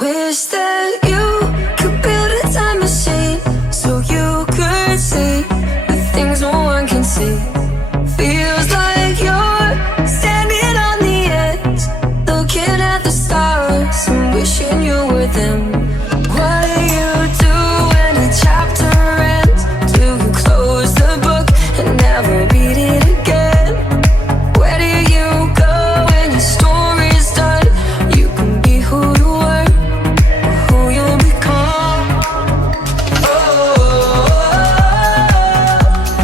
Wish that you could build a time machine so you could see the things no one can see. Feels like you're standing on the edge, looking at the stars and wishing you were them. What do you do when a chapter ends? Do you close the book and never read it again? Where do you go when your story's done? You can be who you were, who you'll become. Oh,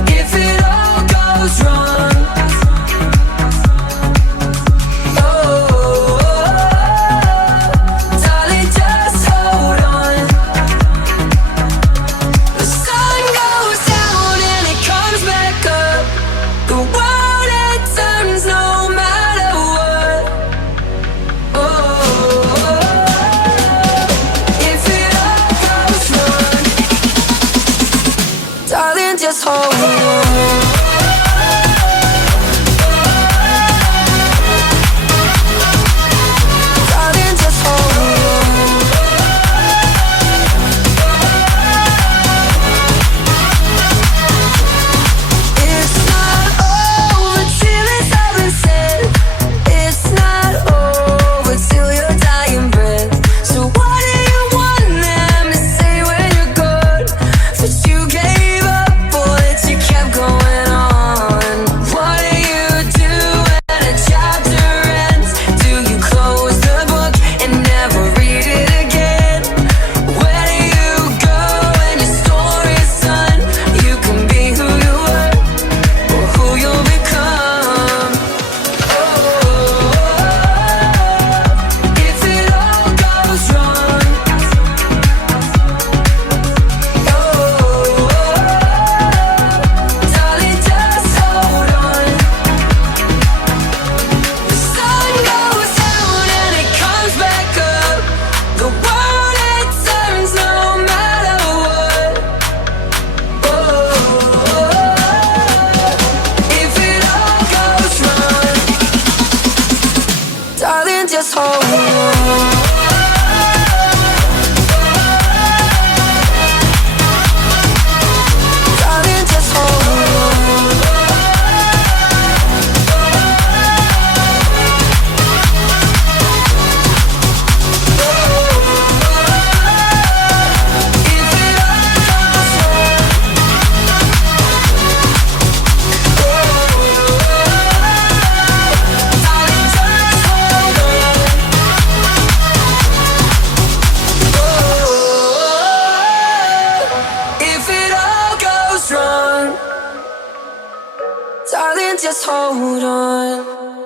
if it all goes wrong. Oh, darling, just hold on. The sun goes down and it comes back up. The world it turns no matter what. Oh, if it all goes wrong, darling, just hold on. Darling, just hold on. It's not over till it's all been said. It's not over till your dying breath. So what do you want them to say when you're gone? That you gave up or that you kept going on? What do you do when a chapter ends? Do you close the book and never read it again? Where do you go when your story's done? You can be who you were or who you'll become. Oh, if it all goes wrong. Oh, darling, just hold on. The sun goes down and it comes back up. The world it turns no matter what. Oh, if it all goes wrong, darling, just hold on. Darling, just hold on. If it all goes wrong, darling, just hold on. If it all goes wrong, darling, just hold on.